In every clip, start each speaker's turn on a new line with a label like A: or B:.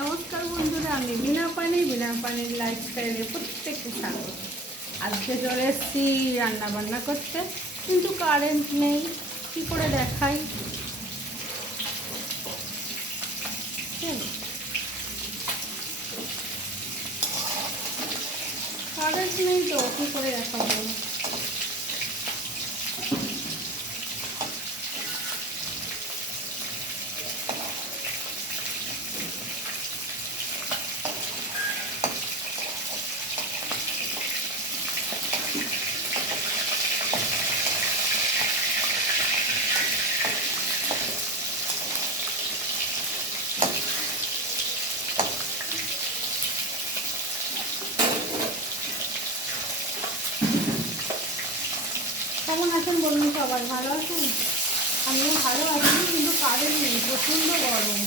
A: নমস্কার বন্ধুরা, আমি বিনা পানি, বিনা পানির লাইফস্টাইলে প্রত্যেককে স্বাগত। আজকে চলে এসেছি রান্না বান্না করতে, কিন্তু কারেন্ট নেই, কি করে দেখাই? কারেন্ট নেই তো, কি করে দেখাবো কেমন আছেন বলুন সবাই ভালো আছেন? আমিও ভালো আছি, কিন্তু কারেন্ট নেই, প্রচণ্ড গরম।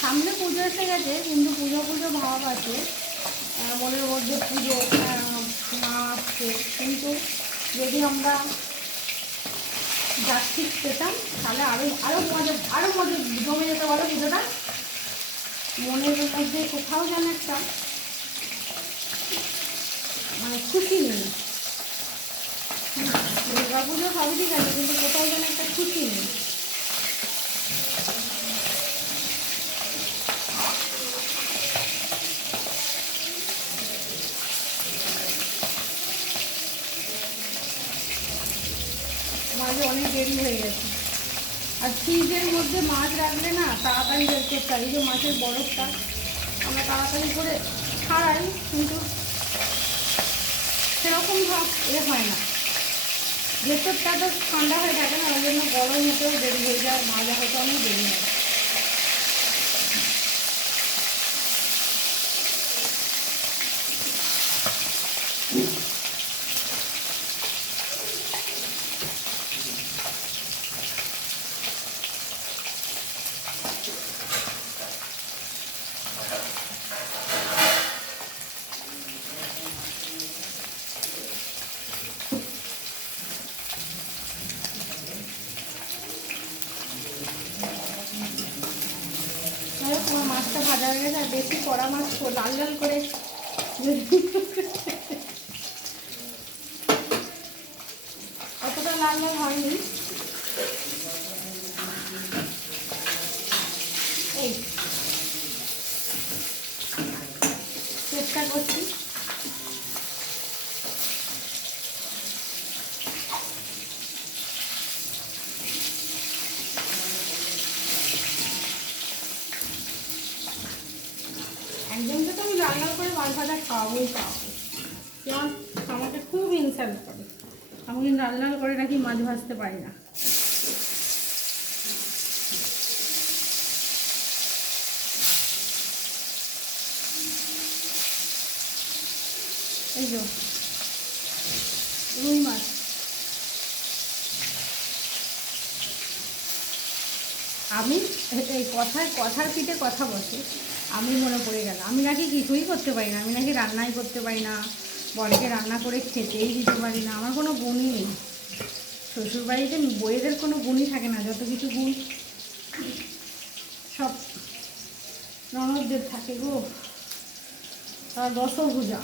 A: সামনে পুজো এসে গেছে, কিন্তু পুজো পুজো ভাব আছে। মনের মধ্যে পুজো আসছে কিন্তু যদি আমরা যাচ্ছি পেতাম, তাহলে আরও আরও মজা আরও মজা জমে যেতে পারো পুজোটা মনের মধ্যে কোথাও যেন একটা মানে খুশি নেই দুর্গা পুজো সবই ঠিক আছে কিন্তু কোথাও যেন একটা খুশি নেই মাঝে অনেক দেরি হয়ে গেছে আর মধ্যে মাছ রাখলে না তাড়াতাড়ি বের করতে হয়। এই যে মাছের বরফটা আমরা তাড়াতাড়ি করে ছাড়াই কিন্তু সেরকম ভাব এ হয় না। ভেতরটা তো ঠান্ডা হয়ে থাকে না, ওই জন্য গরম হতেও দেরি হয়ে যায় মাজা হতে অনেক দেরি হয় যাই হোক, আমার মাছটা ভাজা হয়ে গেছে বেশি কড়া মাছ লাল লাল করে। অতটা লাল লাল হয়নি এই চেষ্টা করছি একজনকে তো আমি লাল লাল ভাজা খাওয়াবোই খাওয়াবো সে আমাকে খুব ইনসাল্ট করে। আমি লাল লাল করে নাকি মাছ ভাজতে পারি না। এই যে, রুই মাছ। আমি এই কথায় কথার পিঠে কথা বসে আমি মনে পড়ে গেল। আমি নাকি কিছুই করতে পারি না। আমি নাকি রান্নাই করতে পারি না। বরকে রান্না করে খেতেই দিতে পারি না। আমার কোনো গুণই নেই। শ্বশুরবাড়িতে বইয়েদের কোনো গুণই থাকে না, যত কিছু গুণ। সব ননদদের থাকে গো। তার দশভুজা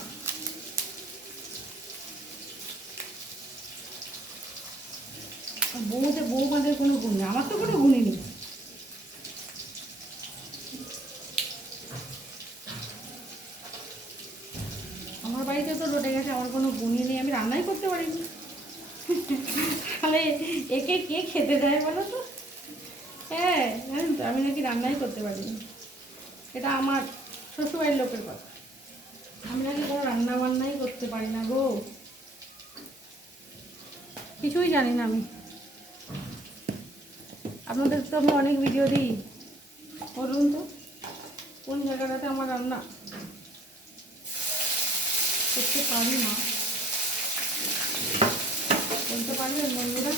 A: বউতে বৌমাদের কোনো গুণ নেই। আমার তো কোনো গুণই নেই আমার বাড়িতে তো রটে গেছে, আমার কোনো গুণই নেই, আমি রান্নাই করতে পারিনি। তাহলে একে কে খেতে দেয় বলো তো? হ্যাঁ আমি নাকি রান্নাই করতে পারিনি। এটা আমার শ্বশুরবাড়ির লোকের কথা। আমি নাকি কোনো রান্না বান্নাই করতে পারি না গো। কিছুই জানি না আমি। আপনাদের তো আমি অনেক ভিডিও দিই। বলুন তো, কোন জায়গাটাতে আমার রান্না? করতে পারি না। বলতে পারবেন বন্ধুরা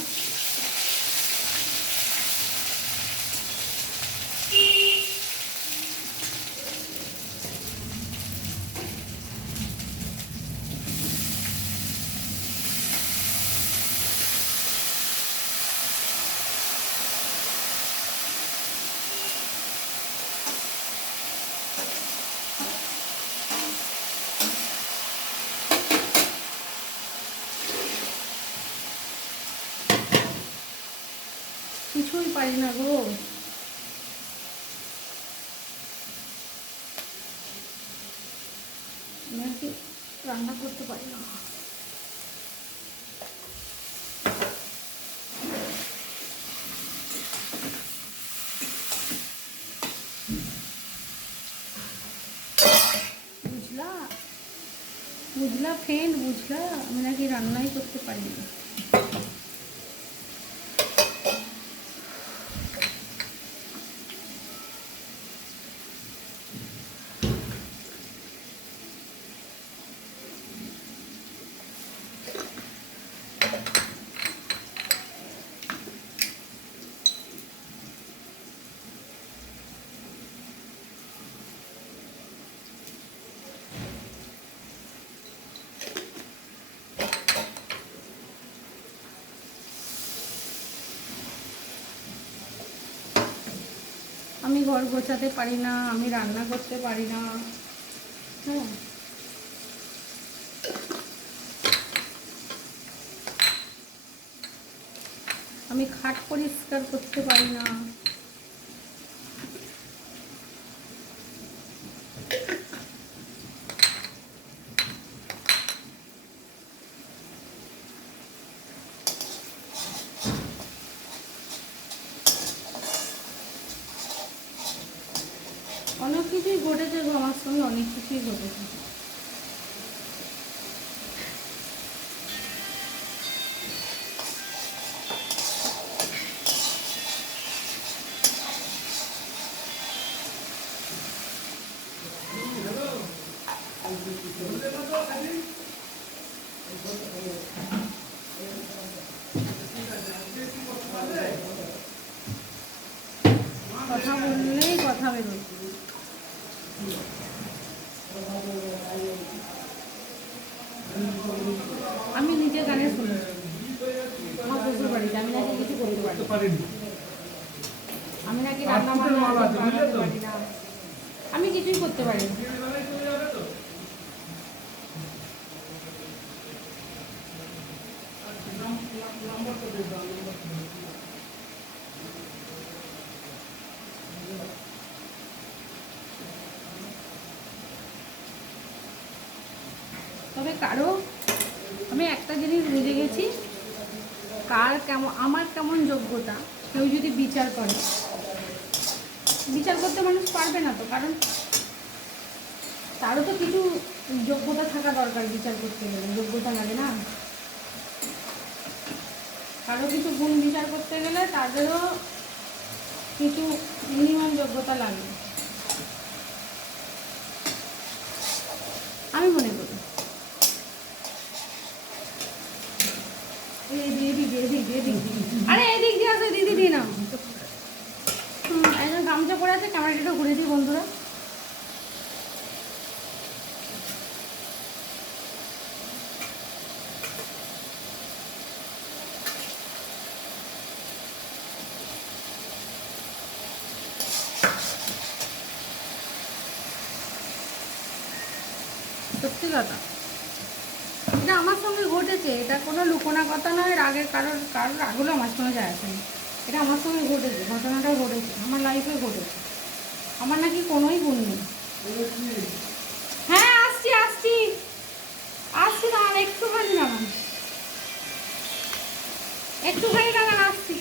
A: আমি পারি না গো। আমি আর কি রান্না করতে পারি না? বুঝলা? বুঝলা ফ্রেন্ড বুঝলা? আমি নাকি রান্নাই করতে পারি না আমি ঘর গোছাতে পারি না, আমি রান্না করতে পারি না। হ্যাঁ। আমি খাট পরিষ্কার করতে পারি না। কিছুই ঘটেছে আমার সঙ্গে অনেক কিছুই ঘটেছে। কথা বললেই কথা বেরোয় আমি নিজে গানে শুনেছি আমার শ্বশুর বাড়িতে আমি নাকি কিছু করতে।
B: পারিনি
A: আমি নাকি রান্না বান্না? পারি না আমি কিছুই করতে পারি না তবে কারও, আমি একটা জিনিস বুঝে গেছি, কার কেমন, আমার কেমন যোগ্যতা, কেউ যদি বিচার করে। বিচার করতে মানুষ পারবে না তো, কারণ তারও তো কিছু যোগ্যতা থাকা দরকার বিচার করতে গেলে, যোগ্যতা লাগে না। কারও কিছু গুণ বিচার করতে গেলে তাদেরও কিছু মিনিমাম যোগ্যতা লাগে। আমি মনে করি এই এদিক, এদিক, এদিক, এদিক। আরে, এদিক দিয়ে আসো, দিদি দি না একজন গামছা পরে আছে, ক্যামেরাটা ঘুরে দিই, বন্ধুরা। সত্যি কথা। এটা আমার সঙ্গে ঘটেছে, এটা কোনো লুকোনা কথা নয় আগে কারোর কারোর রাগ আমার সঙ্গে যায় আসেনি। এটা আমার সঙ্গে ঘটেছে ঘটনাটা ঘটেছে, আমার লাইফে ঘটেছে। আমার নাকি কোনোই গুণ নেই। হ্যাঁ আসছি আসছি। আসছি না, আর একটুখানি দাঁড়ান। একটুখানি দাঁড়ান আসছি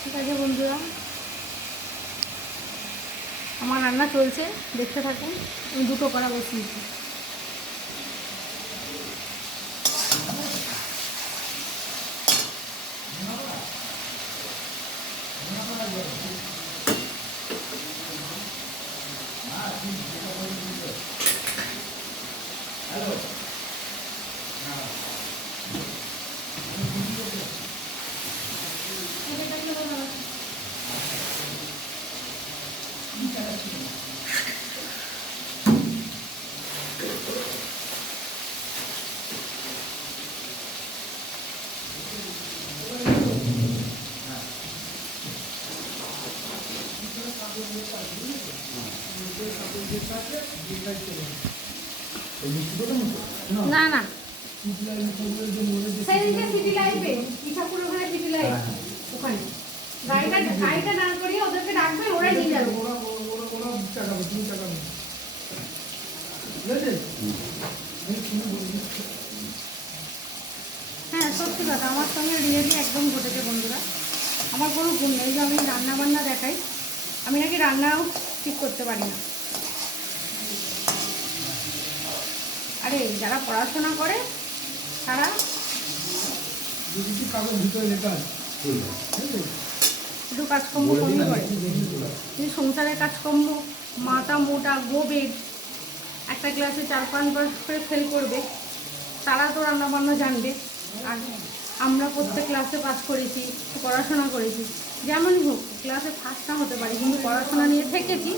A: ঠিক আছে বন্ধুরা আমার রান্না চলছে দেখতে থাকুন দুটো করা বসিয়েছি। না না। সেদিকে সিটি লাইফে ইসাপুর ওখানে সিটি লাইফ। ওখানে। গাড়িটা গাড়িটা দাঁড় করিয়ে ওদেরকে ডাকবে ওরা নিয়ে যাবে। হ্যাঁ সত্যি কথা আমার সঙ্গে রিয়েলি একদম ঘটেছে বন্ধুরা। আমার কোনো গুণ নেই যে আমি রান্না বান্না দেখাই। আমি নাকি রান্নাও ঠিক করতে পারি না। আরে যারা পড়াশোনা করে তারা। একটু কাজকর্ম কমই করে। যে সংসারের কাজকর্ম মাথা মোটা গোবের একটা ক্লাসে চার পাঁচবার করে ফেল করবে তারা তো রান্নাবান্না জানবে আর আমরা প্রত্যেক ক্লাসে পাস করেছি পড়াশোনা করেছি যেমনই হোক ক্লাসে ফার্স্ট না হতে পারি কিন্তু পড়াশোনা নিয়ে থেকেছি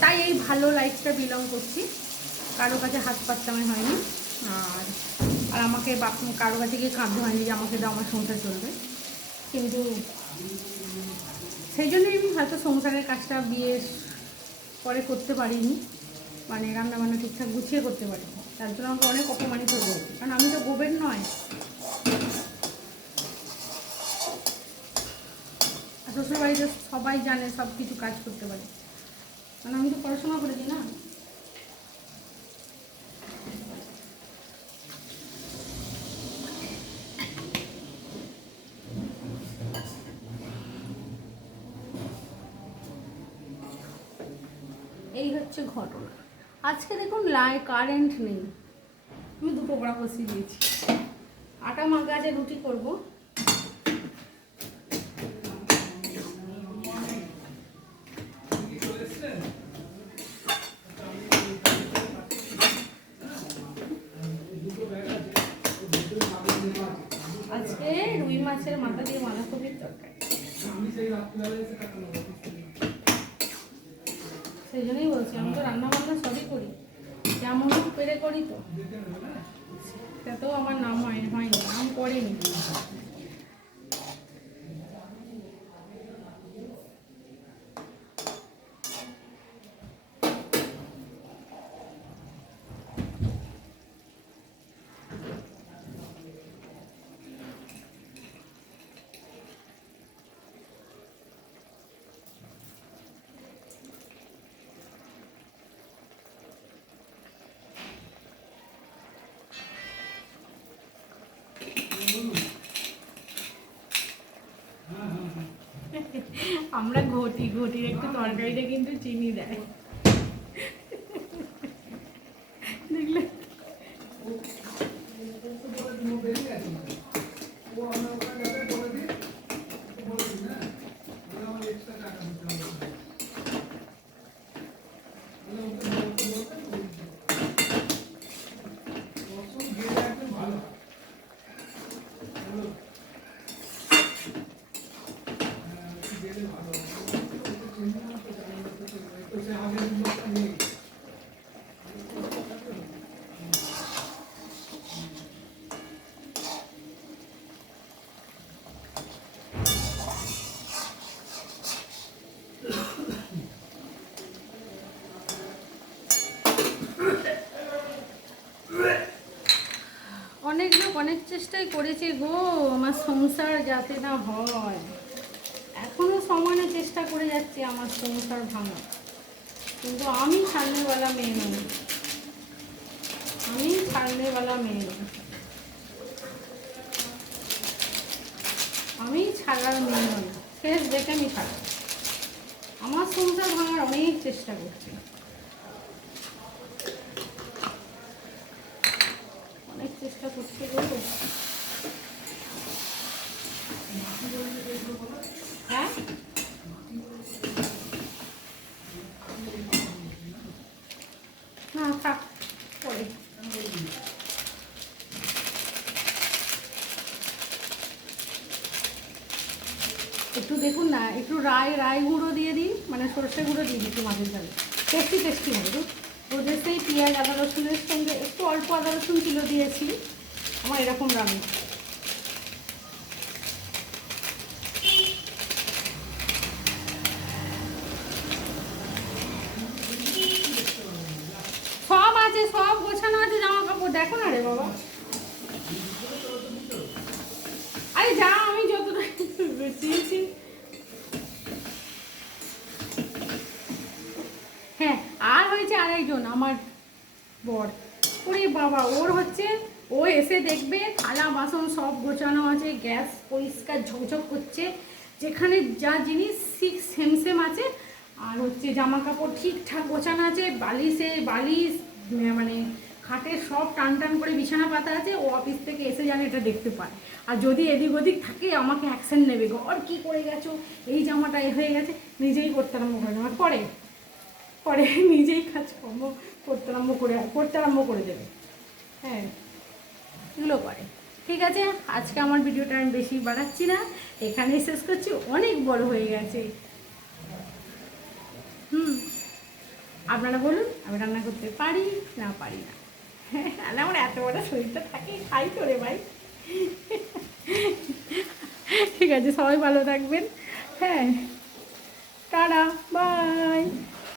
A: তাই এই ভালো লাইফটা বিলং করছি কারও কাছে হাত পাচ্চামে হয়নি। আর আর আমাকে কারও কাছে গিয়ে কাঁদতে হয়নি যে আমাকে আমার সংসার চলবে। কিন্তু সেই জন্যই আমি হয়তো সংসারের কাজটা বিয়ে পরে করতে পারিনি। মানে রান্না বান্না ঠিকঠাক গুছিয়ে করতে পারিনি। তার জন্য আমাকে অনেক অপমানিত হয়েছে কারণ আমি তো গোবের নয়। আর শ্বশুর বাড়িতে সবাই জানে সব কিছু কাজ করতে পারে। কারণ আমি তো পড়াশোনা করেছি না এই হচ্ছে ঘটনা আজকে দেখুন লাই কারেন্ট নেই। আমি দুটো বড়া বসিয়ে দিয়েছি। আটা মাগা যে রুটি করব আজকে রুই মাছের মাথা দিয়ে বাঁধাকপির তরকারি সেই জন্যই বলছি আমি তো রান্না বান্না সবই করি যেমন একটু পেরে করি তো তাতেও আমার নাম হয় হয়নি নাম করেনি আমরা ঘটি ঘটির একটু তরকারিটা কিন্তু চিনি দেয় দেখলে অনেক লোক অনেক চেষ্টাই করেছি গো, আমার সংসার যাতে না হয়। এখনও সমানে চেষ্টা করে যাচ্ছে আমার সংসার ভাঙা। কিন্তু আমি ছাড়নেওয়ালা মেয়ে নই। আমি ছাড়নেওয়ালা মেয়ে নই। আমি ছাড়ার মেয়ে নই। শেষ দেখে আমি ছাড়া। আমার সংসার ভাঙার অনেক চেষ্টা করছি অনেক চেষ্টা করতে গেলে হ্যাঁ না থাক পরে একটু দেখুন না, একটু রায় রায় গুঁড়ো দিয়ে দিই মানে সর্ষে গুঁড়ো দিয়ে দিই মাছের ডালে টেস্টি টেস্টি হবে তো ওদের সেই পেঁয়াজ, আদা রসুনের সঙ্গে একটু অল্প আদা রসুন কিলো দিয়েছি। আমার এরকম রান্না। বাবা, ওর হচ্ছে, ও এসে দেখবে থালা বাসন সব গোছানো আছে, গ্যাস পরিষ্কার ঝকঝক করছে। যেখানে যা জিনিস ঠিক সেম সেম আছে। আর হচ্ছে জামা কাপড় ঠিকঠাক গোছানো আছে, বালিশে, বালিশ মানে খাটে সব টান টান করে বিছানা পাতা আছে, ও অফিস থেকে এসে যেন এটা দেখতে পায়। আর যদি এদিক ওদিক থাকে, আমাকে অ্যাকশন নেবে। ঘর কী করে গেছো? এই জামাটা এ হয়ে গেছে, নিজেই করতে আরম্ভ করে নেওয়ার পরে? পরে নিজেই কাজকর্ম করতে আরম্ভ করে, করতে আরম্ভ করে দেবে। হ্যাঁ এগুলো করে। ঠিক আছে, আজকে আমার ভিডিওটা আমি বেশি বাড়াচ্ছি না। এখানেই শেষ করছি, অনেক বড় হয়ে গেছে। হুম, আপনারা বলুন, আমি রান্না করতে পারি না পারি না? আর, আমার এত বড় শরীরটা থাকে, খাই করে ভাই। ঠিক আছে, সবাই ভালো থাকবেন। হ্যাঁ টাটা বা